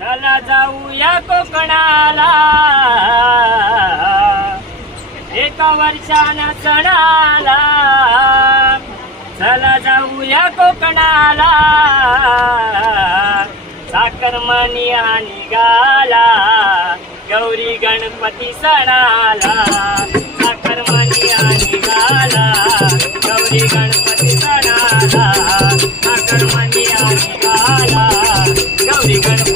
चला जाऊया कोकणाला, एका वर्षानं सणाला. चला जाऊया कोकणाला, साखरमणी हा निघाला गौरी गणपती सणाला. साखरमणी हा निघाला गौरी गणपती सणाला. साखरमणी हा निघाला गौरी गणपती